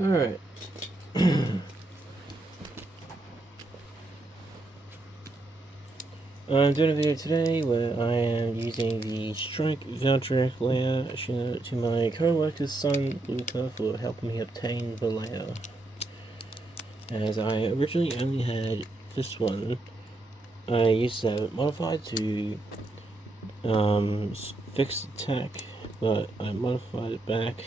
Alright. I'm doing a video today where I am using the Strike Valtryek layer. Shout out to my co-worker's son, Luca, for helping me obtain the layer. As I originally only had this one, I used to have it modified to fix attack, but I modified it back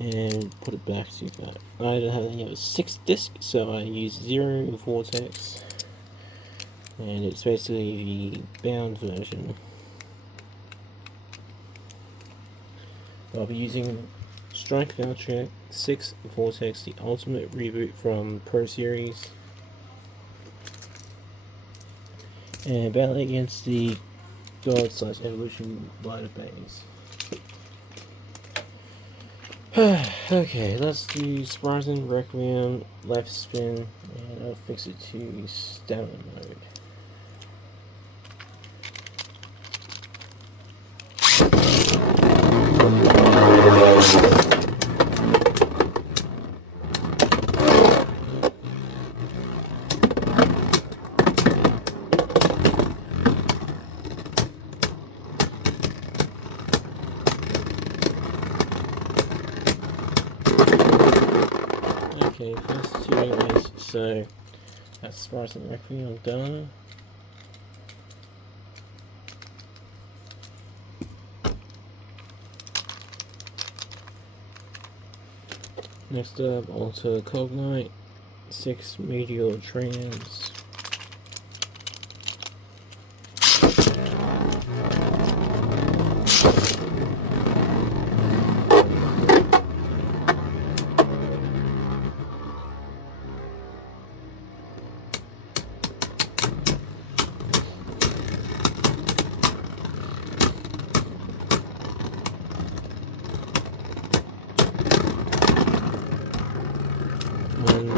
and put it back to that. I don't have any of a 6 disc, so I used 0 vortex. And it's basically the bound version. I'll be using Strike Valtryek 6 Vortex, the ultimate reboot from Pro Series, and battling against the God/Evolution Blighted Bays. Okay, let's do Spartan Requiem, left spin, and I'll fix it to stamina mode. Okay, first two is so that's Spartan Requiem done. Next up, Alter Cognite, 6 Meteor Trans.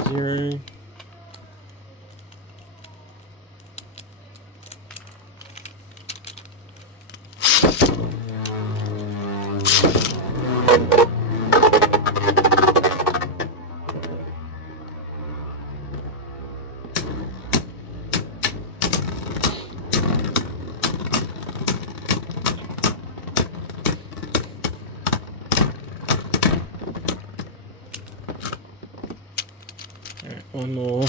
Zero. One more.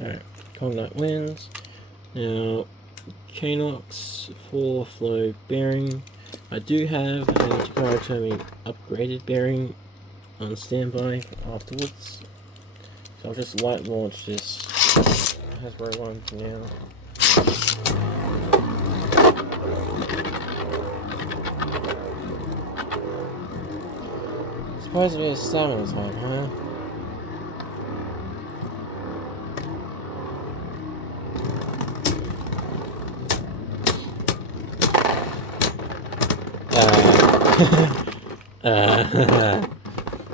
Alright, Gauntlet wins. Now, Chanox 4 flow bearing. I do have a Takara upgraded bearing on standby afterwards, so I'll just light launch this Hasbro one for now. Supposedly a stamina type, huh?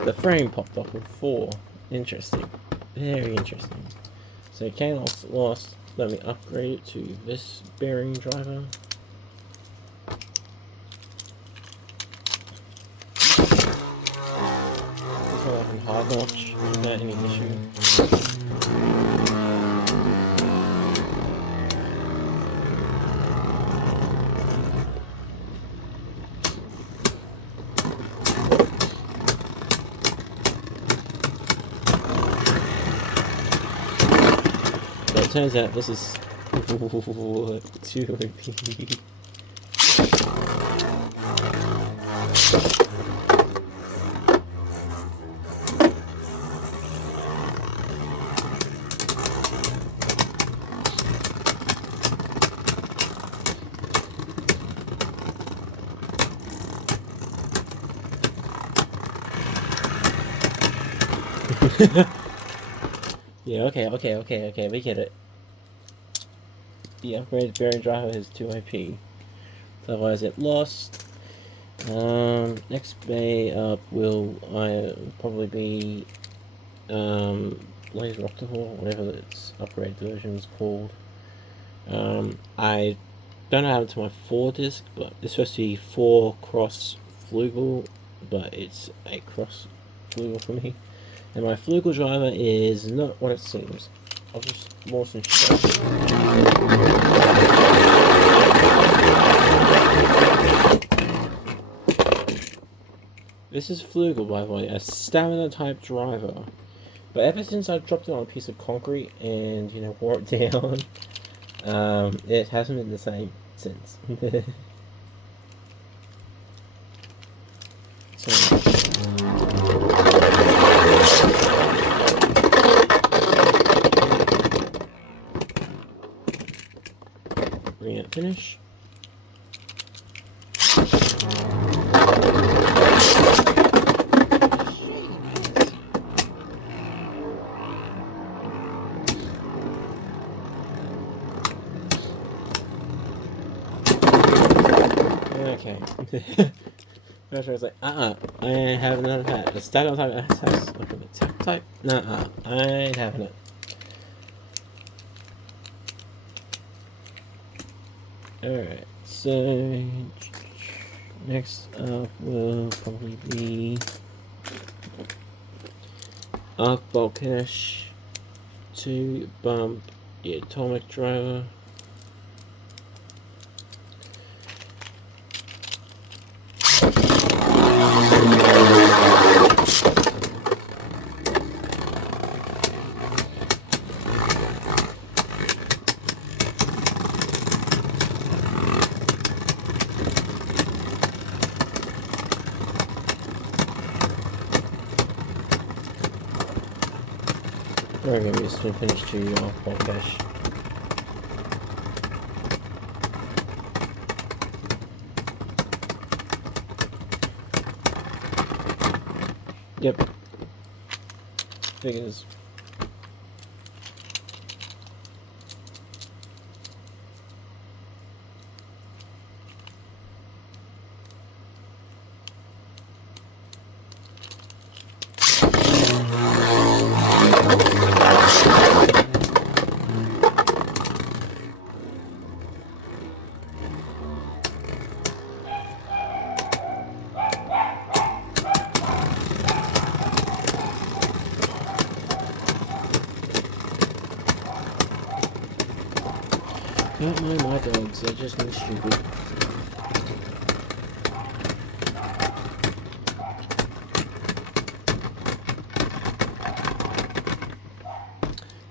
The frame popped off with 4. Interesting. Very interesting. So Chaos lost. Let me upgrade it to this bearing driver. This one I can hard launch without any issue. It turns out this is too OP. Yeah, okay, we get it. The upgraded bearing driver is 2 OP. otherwise get lost. Next bay up will probably be Blaze Octavore, whatever its upgrade version is called. I don't know how to my 4 disc, but it's supposed to be 4 cross Flugel, but it's a cross Flugel for me. And my Flugel driver is not what it seems. I'll just more some stuff. This is Flugel, by the way, a stamina type driver. But ever since I dropped it on a piece of concrete and, you know, wore it down, it hasn't been the same since. So, bring it finish. Okay. First I was like, I have another hat. A style type has like an attack type. I ain't having it. Alright, so next up will probably be Arc Volcash to bump the atomic driver. We're going to just finish to your podcast. Yep. Figures. Don't mind my dogs, they're just being stupid.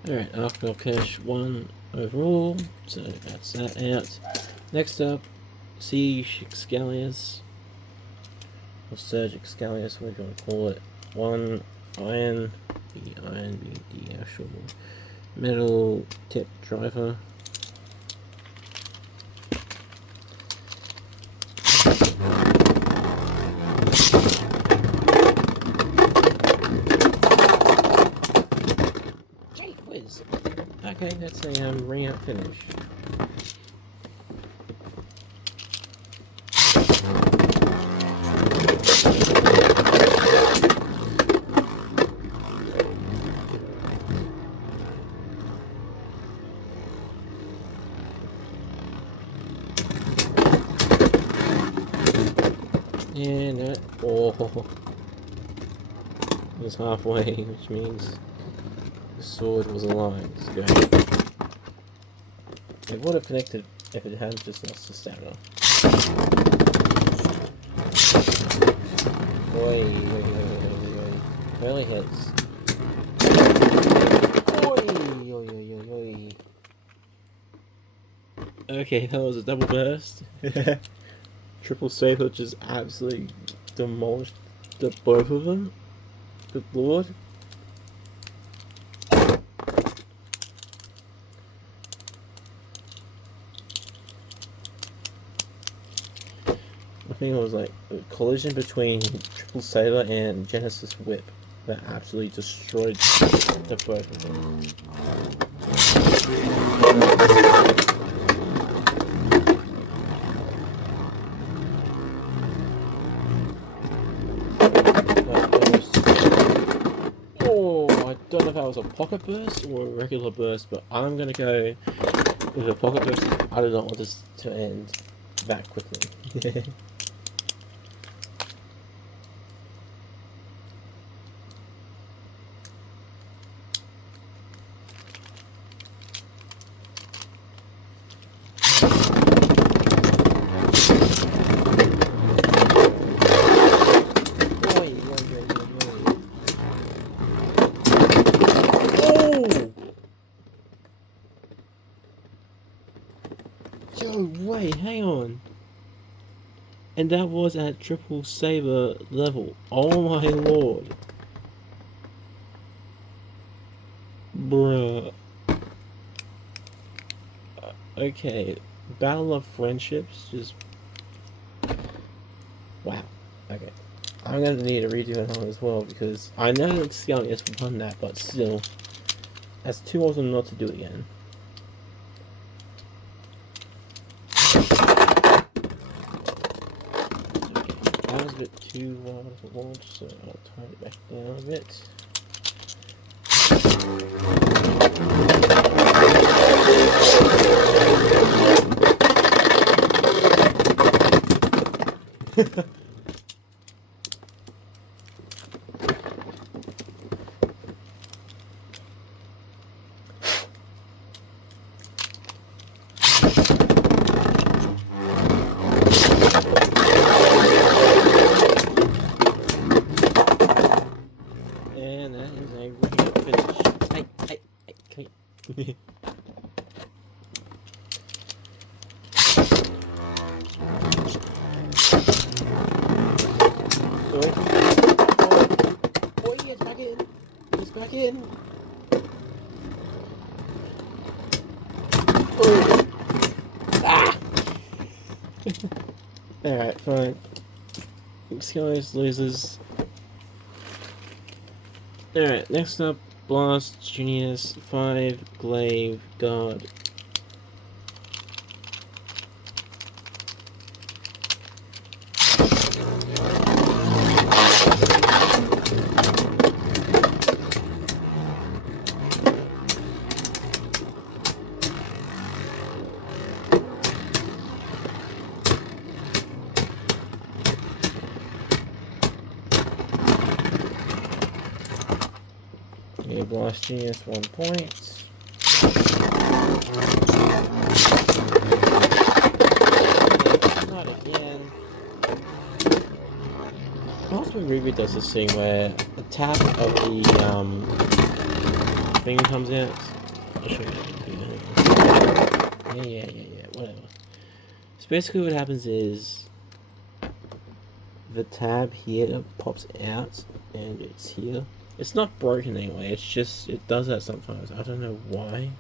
Alright, Arc Cash 1 overall, so that's that out. Next up, Siege Excalius, or Surge Excalius, whatever you want to call it. 1 iron, the iron being the actual metal tip driver. Okay, that's a ring out finish. Yeah, no. Oh, it was halfway, which means the sword was alive. Let's go. It would have connected if it hadn't just lost the stamina. Oi. Early hits. Oi. Okay, that was a double burst. Triple Saber just absolutely demolished the both of them. Good lord. I think it was like a collision between Triple Saber and Genesis Whip that absolutely destroyed the both of them. if I was a pocket burst or a regular burst, but I'm gonna go with a pocket burst. I do not want this to end that quickly. Wait, hang on. And that was at triple saber level. Oh my lord. Bruh. Okay. Battle of Friendships just... Wow. Okay. I'm gonna need to redo it on as well because I know that Skelly has won that, but still. That's too awesome not to do it again. That was a bit too loud of a launch, so I'll turn it back down a bit. And that is a really good finish. Hey, come here. Oh, he gets back in. He's back in. Oh. Ah! Alright, fine. Skies loses. Alright, next up, Blast, Genius, 5, Glaive, Guard. Okay, Blast Genius, 1 point. Not again. Also, Ruby does this thing where the tap of the thing comes out. I'll show you. Yeah, whatever. So basically what happens is the tab here pops out and it's here. It's not broken anyway, it's just, it does that sometimes. I don't know why.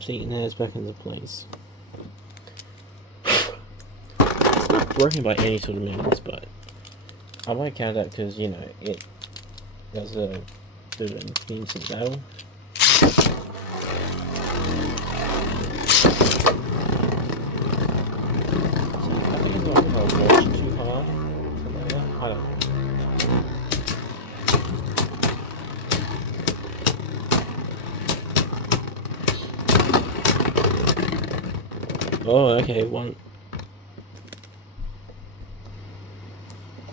See, now it's back into place. It's not broken by any sort of means, but I might count that because, you know, it does a bit of an instant battle. Oh, okay, one.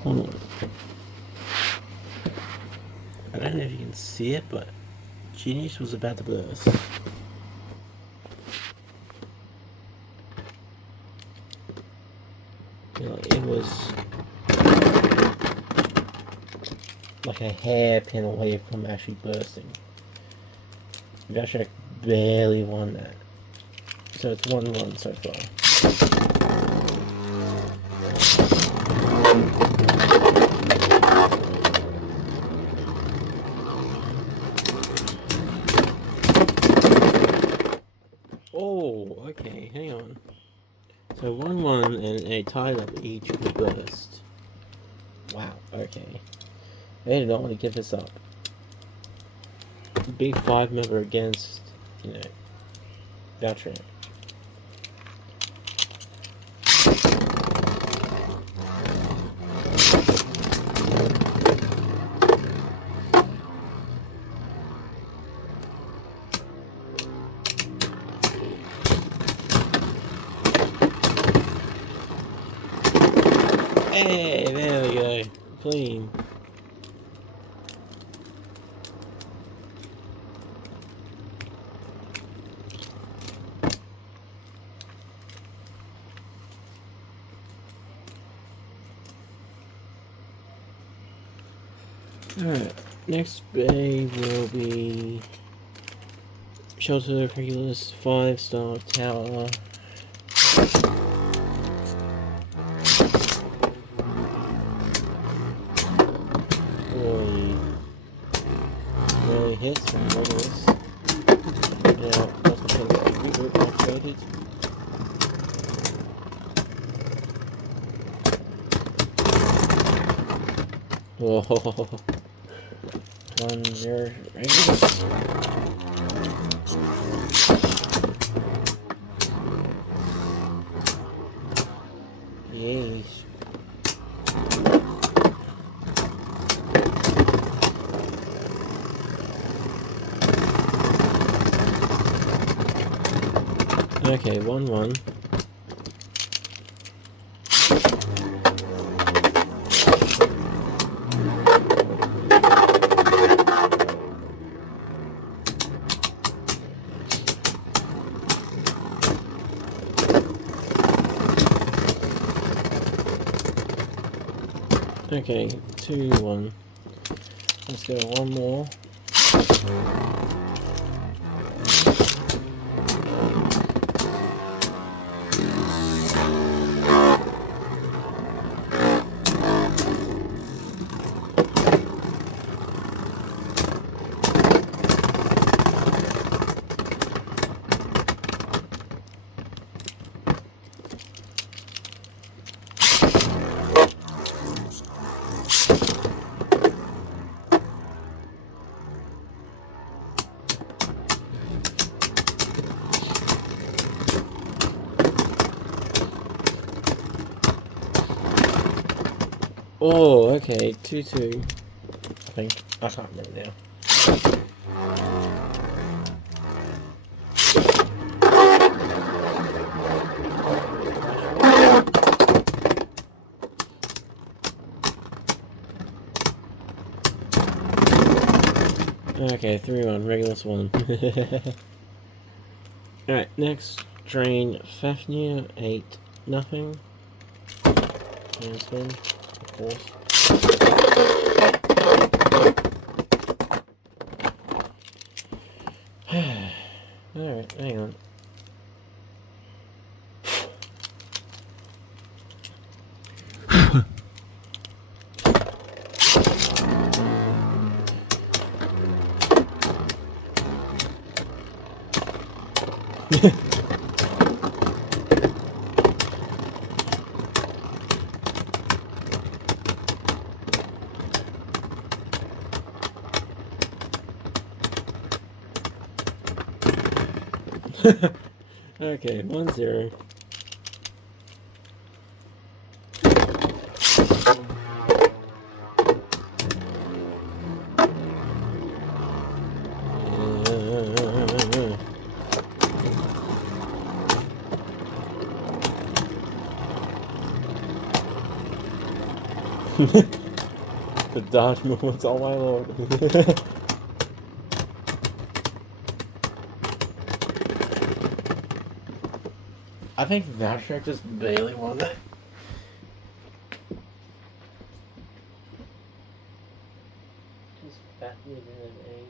Hold on. I don't know if you can see it, but Genius was about to burst. You know, it was like a hairpin away from actually bursting. Valtryek barely won that. So it's 1-1 so far. Oh, okay, hang on. So 1-1 and a tie up each for burst. Wow, okay. They did not want to give this up. Big 5 member against, you know, Valtryek. Yay! There we go. Clean. Alright, next bay will be Cho-Z Achilles 5-star tower. Really hits from regulars. Now, that's going to get regroup activated. Whoa. 1-0 regulars. Yes. Okay, 1-1. Okay, 2-1. Let's go one more. Oh, okay, 2-2. I think. I can't remember now. Okay, 3-1, regular one. Alright, next, drain Fafnir, 8-0. And spin, of course. Alright, hang on. Okay, 1-0. The dodge movements, oh my lord. I think Valtryek just barely won that. Just Fafnir and A.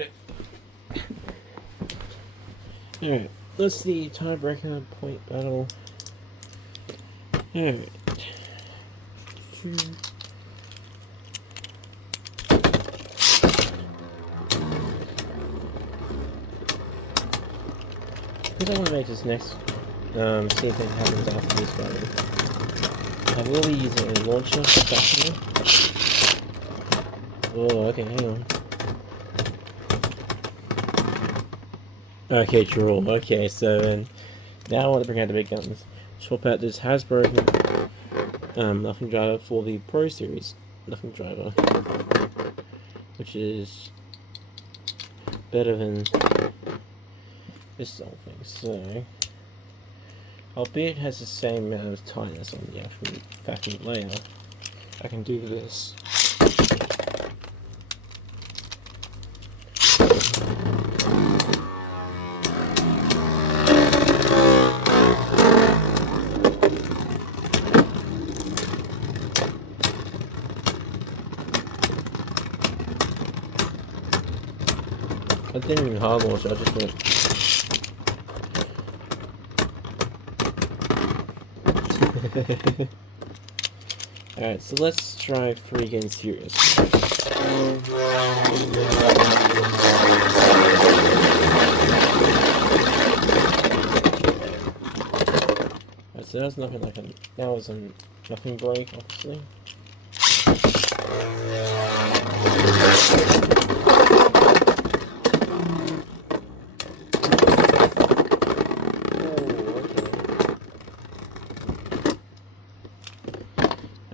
it. Alright, let's see, tiebreaker point battle. Alright. Because I want to make this next see if it happens after this battle. I will be using a launcher definitely. Oh, okay, hang on. Okay, draw. Okay, so now I want to bring out the big guns. Swap out this Hasbro nothing driver for the Pro Series nothing driver, which is better than this whole thing. So, albeit it has the same amount of tightness on the actual vacuum layer, I can do this. I didn't even hard launch it, I just went. Alright, so let's try freaking serious. Alright, so that's nothing like that was a nothing break, obviously.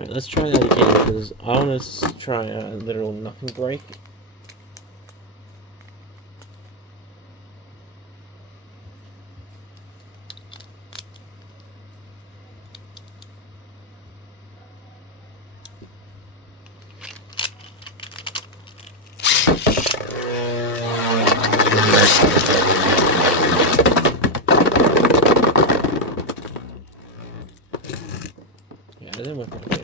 Let's try that again because I want to try a literal nothing break. Yeah, it didn't work out good.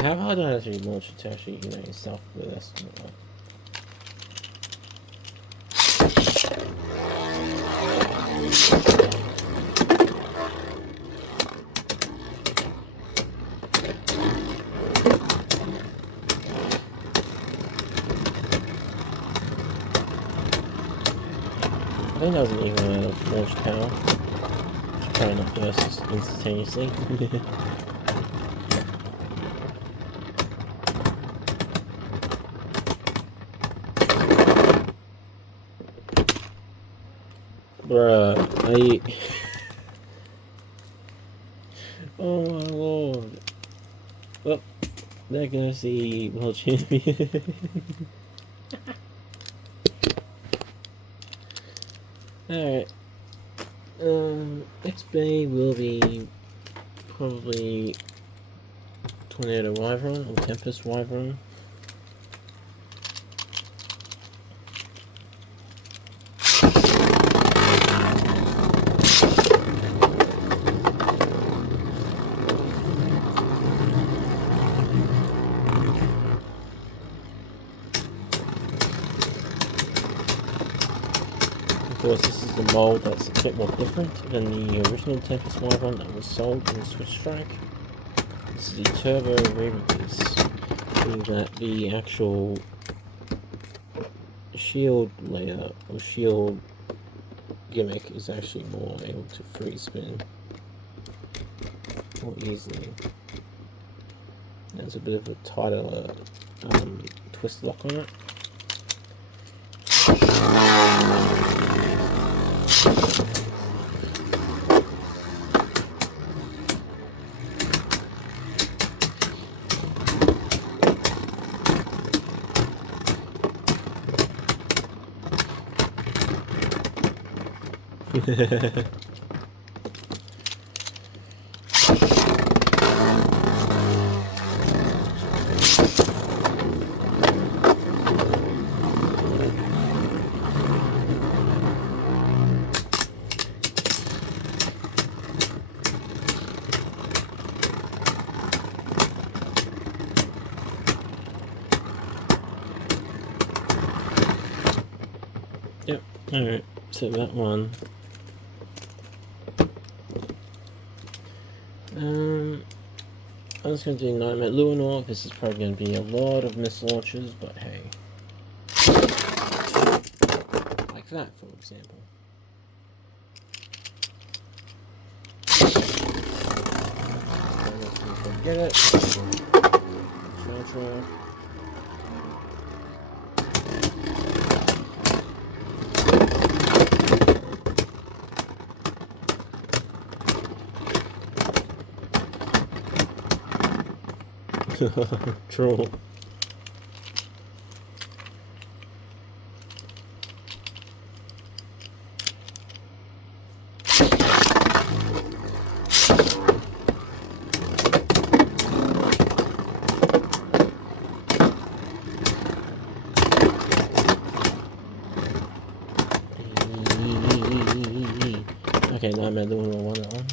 How hard do I actually launch it to actually, yourself with this? I think that was an even amount of launch power. Try not to burst instantaneously. Bruh, oh my lord. Well, there goes the world champion. Alright. Next bay will be probably Tornado Wyvern or Tempest Wyvern. Of course, this is the mold that's a bit more different than the original Tempest Wyvern that was sold in Switch Strike. This is the Turbo Re-release, meaning that the actual shield layer or shield gimmick is actually more able to free spin more easily. There's a bit of a tighter twist lock on it. Yep, alright, so that one. I'm just going to do Nightmare Luinor. This is probably going to be a lot of missile launches, but hey. Like that, for example. Get it. Valtryek. Troll. Okay, now I'm doing one that one.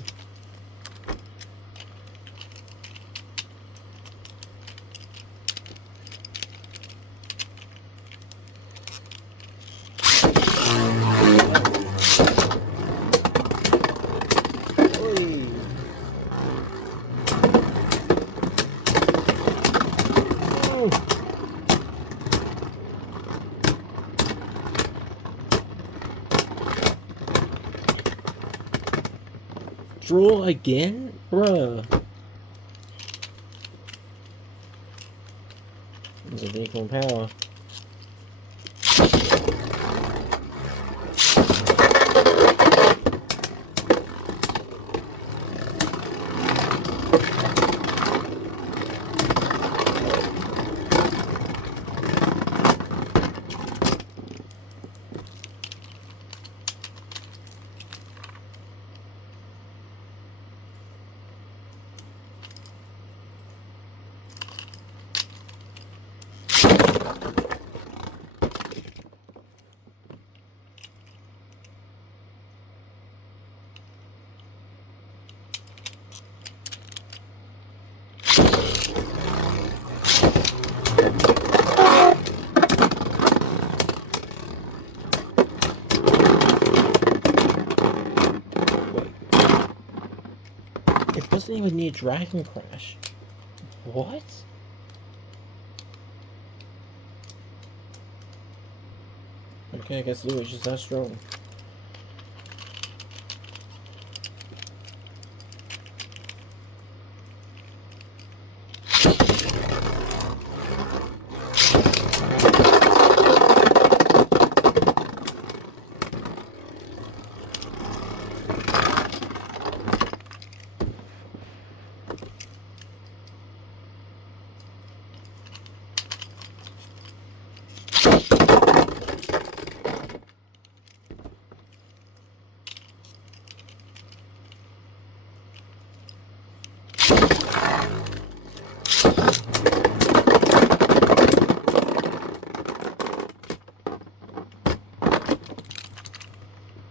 Draw again? Bruh. There's a vehicle in power. It wasn't even near Dragon Crash. What? Okay, I guess Louis is just that strong.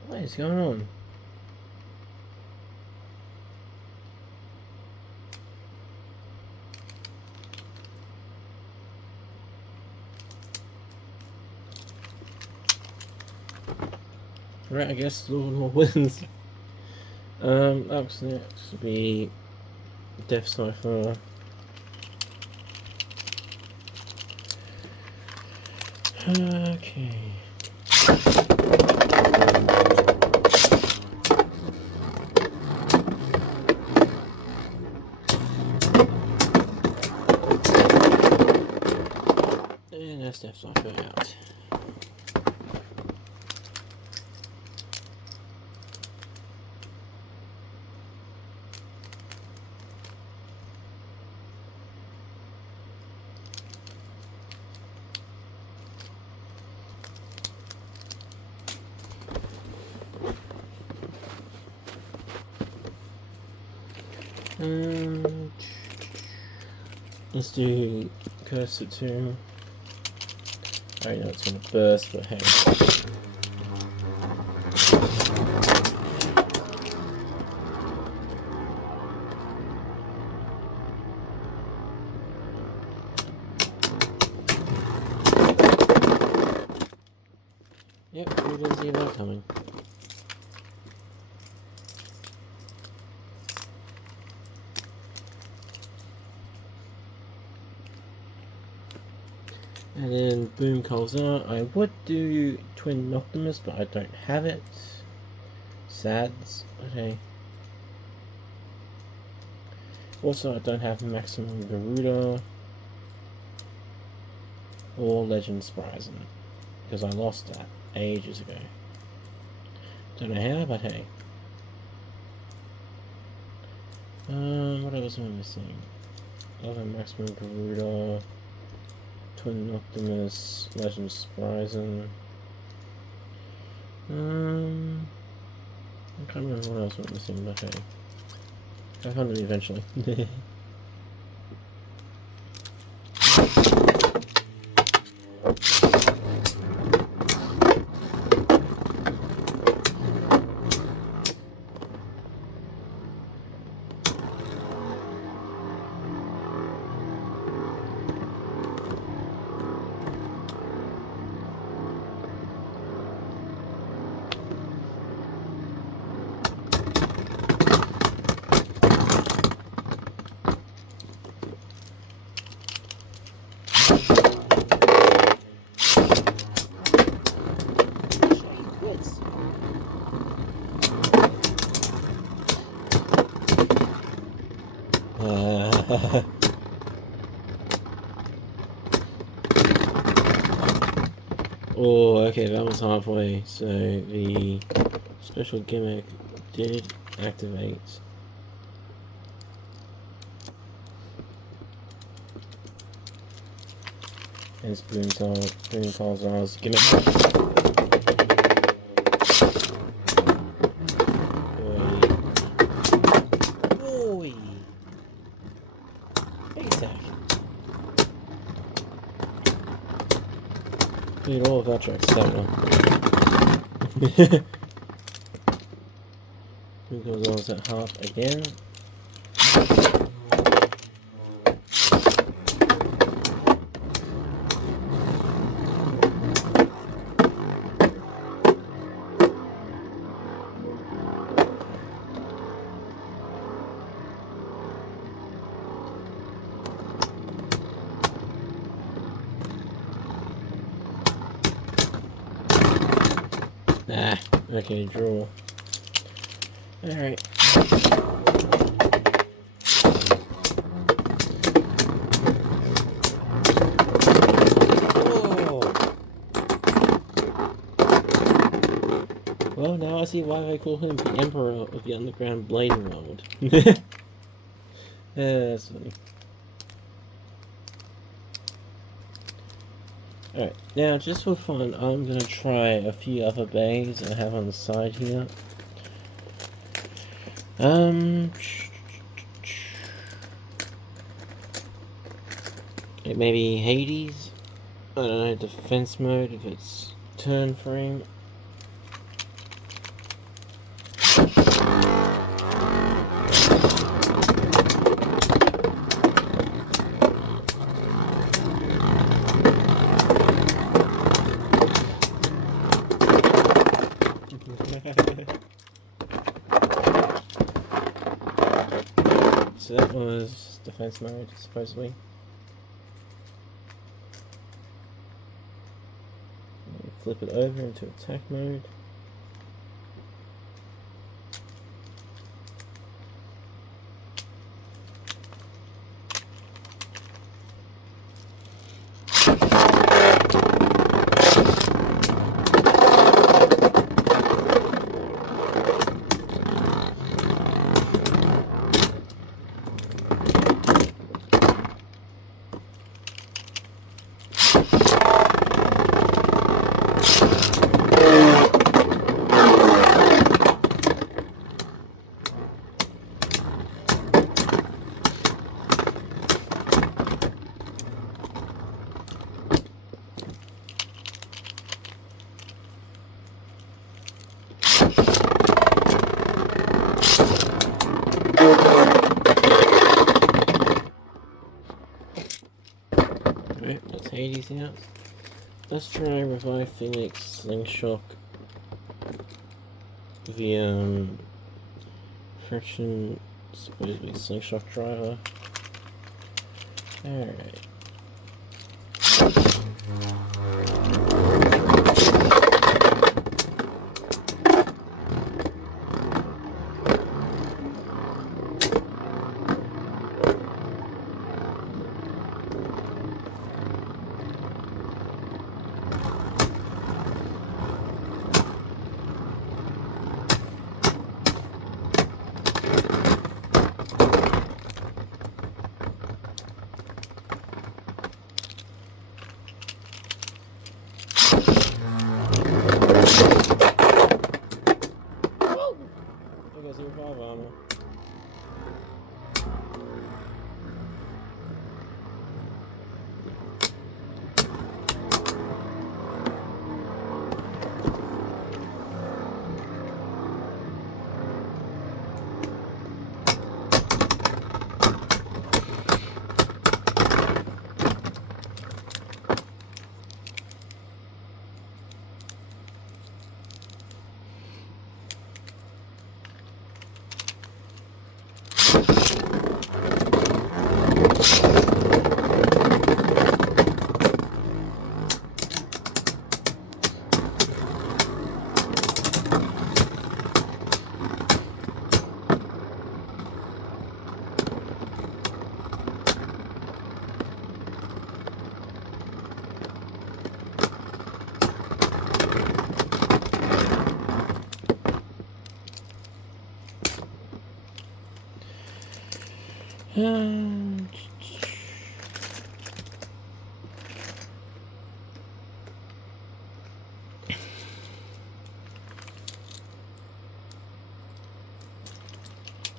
What is going on? Right, I guess Luinor wins. Up next will be Death Cipher. Okay. Steph Psycho out. Let's do Curse it to. I know it's gonna burst, but hey. Yep, we didn't see that coming. And then boom calls out. I would do Twin Noctimus, but I don't have it. Sads. Okay. Also, I don't have Maximum Garuda or Legend Spryzen because I lost that ages ago. Don't know how, but hey. What else am I missing? Other Maximum Garuda. Twin Optimus, Legend Spryzen. I can't remember what else we're missing, but hey. I'll find them eventually. Oh, okay, that was halfway, so the special gimmick did activate. It's Boom Falzar's gimmick. Oi! Big attack. Need all of that track stamina. Who goes on at half again? Ah, okay, draw. Alright. Well, now I see why they call him the Emperor of the Underground Blading World. That's funny. Alright, now just for fun, I'm going to try a few other bays I have on the side here. Maybe Hades? I don't know, defense mode if it's turn frame. So that was defense mode, supposedly. Flip it over into attack mode. Alright, that's Hades out. Let's try Revive Phoenix Slingshot the friction supposedly slingshot driver. Alright.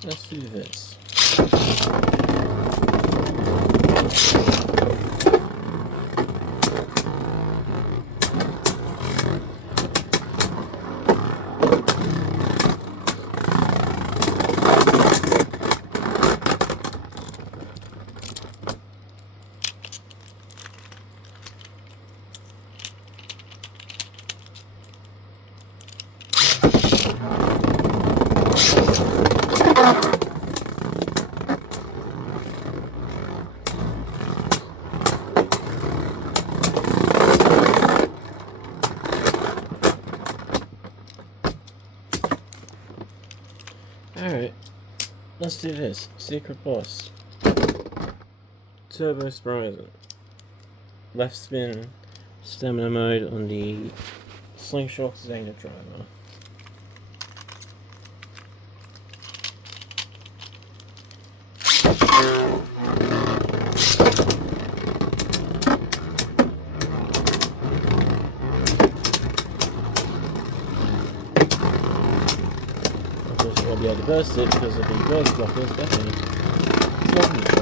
Let's do this. Alright, let's do this. Secret boss. Turbo Spryzen. Left spin, stamina mode on the Slingshot Zeta driver. I'll be able to burst it because of the burst blockers, definitely. It's nothing to try.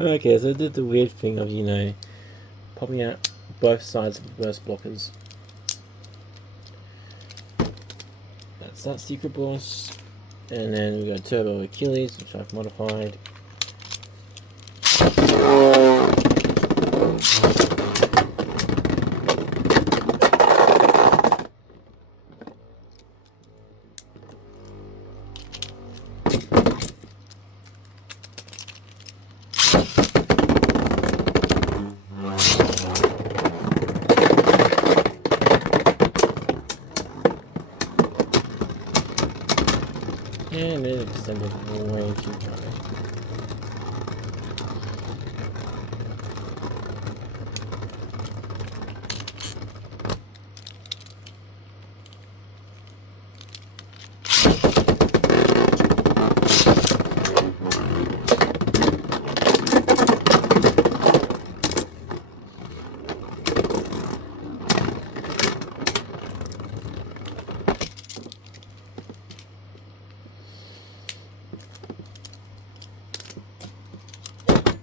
Okay, so I did the weird thing of, you know, popping out both sides of the burst blockers. So that's Secret Boss. And then we got Turbo Achilles, which I've modified. And it extended way too far.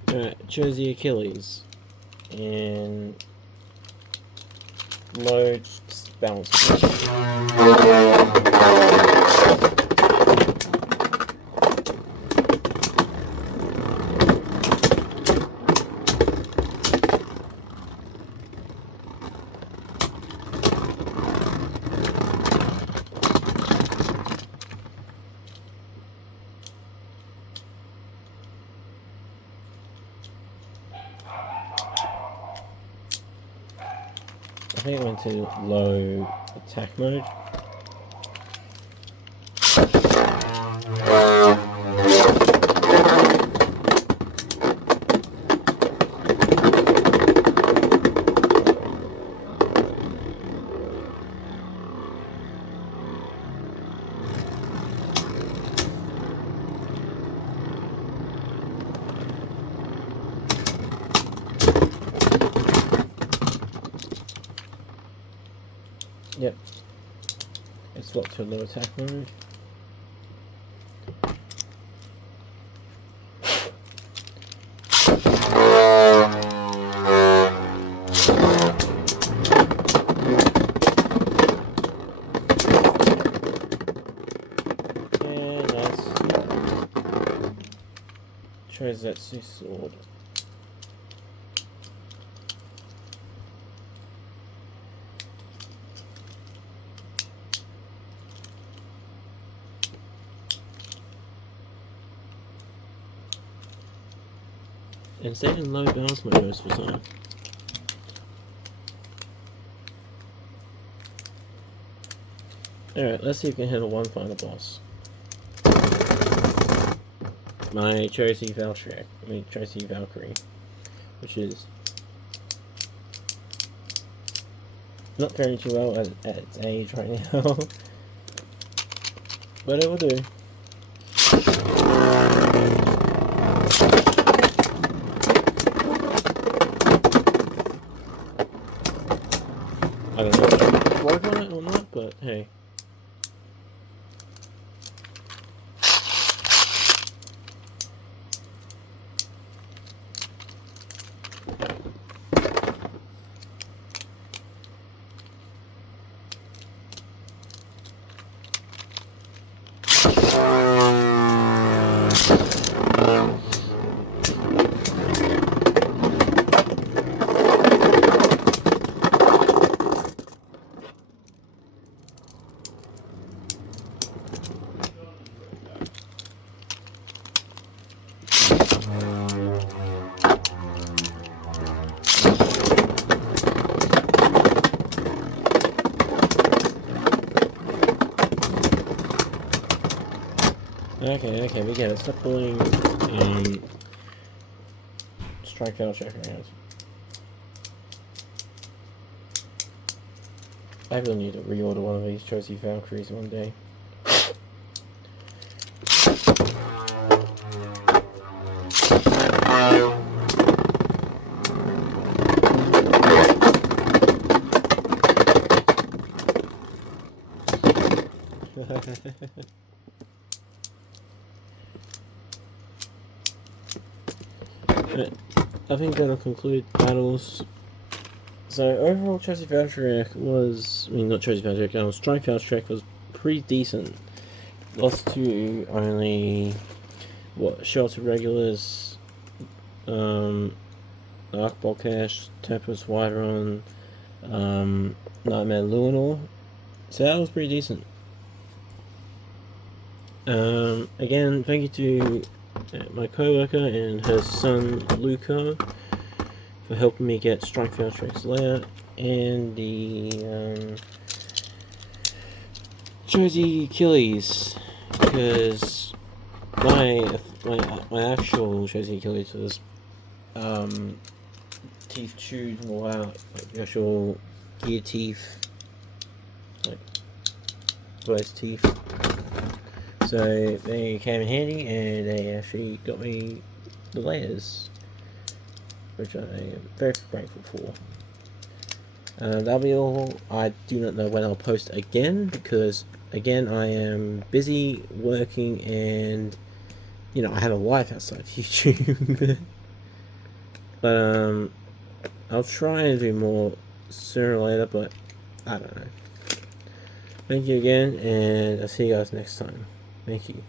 Alright, Cho-Z Achilles. And low balance. I think it went to low attack mode. Yep, it's swapped to low attack mode. And that's Cho-Z sword. And stayed in low balance mode most of the time. Alright, let's see if we can handle one final boss. My Cho-Z Valtryek. Cho-Z Valkyrie. Which is not faring too well at its age right now. But it will do. I don't know if I can work on it or not, but hey. Okay, we get it. Stop pulling Strike Valtryek around. I really need to reorder one of these Cho-Z Valkyries one day. I think that'll conclude battles. So overall, Cho-Z Valtryek was, not Cho-Z Valtryek, Strike Valtryek was pretty decent. Lost to only shots of regulars, Arc Bolcash, Tempest Wideron, Nightmare Luinor. So that was pretty decent. Again, thank you to my co-worker and her son Luca for helping me get Strike Valtryk's layout and the Cho-Z Achilles, because my actual Cho-Z Achilles was teeth chewed all out, like the actual gear teeth, like both teeth. So they came in handy and they actually got me the layers, which I am very grateful for. That'll be all. I do not know when I'll post again, because again I am busy working and I have a life outside of YouTube. But I'll try and do more sooner or later, but I don't know. Thank you again, and I'll see you guys next time. Thank you.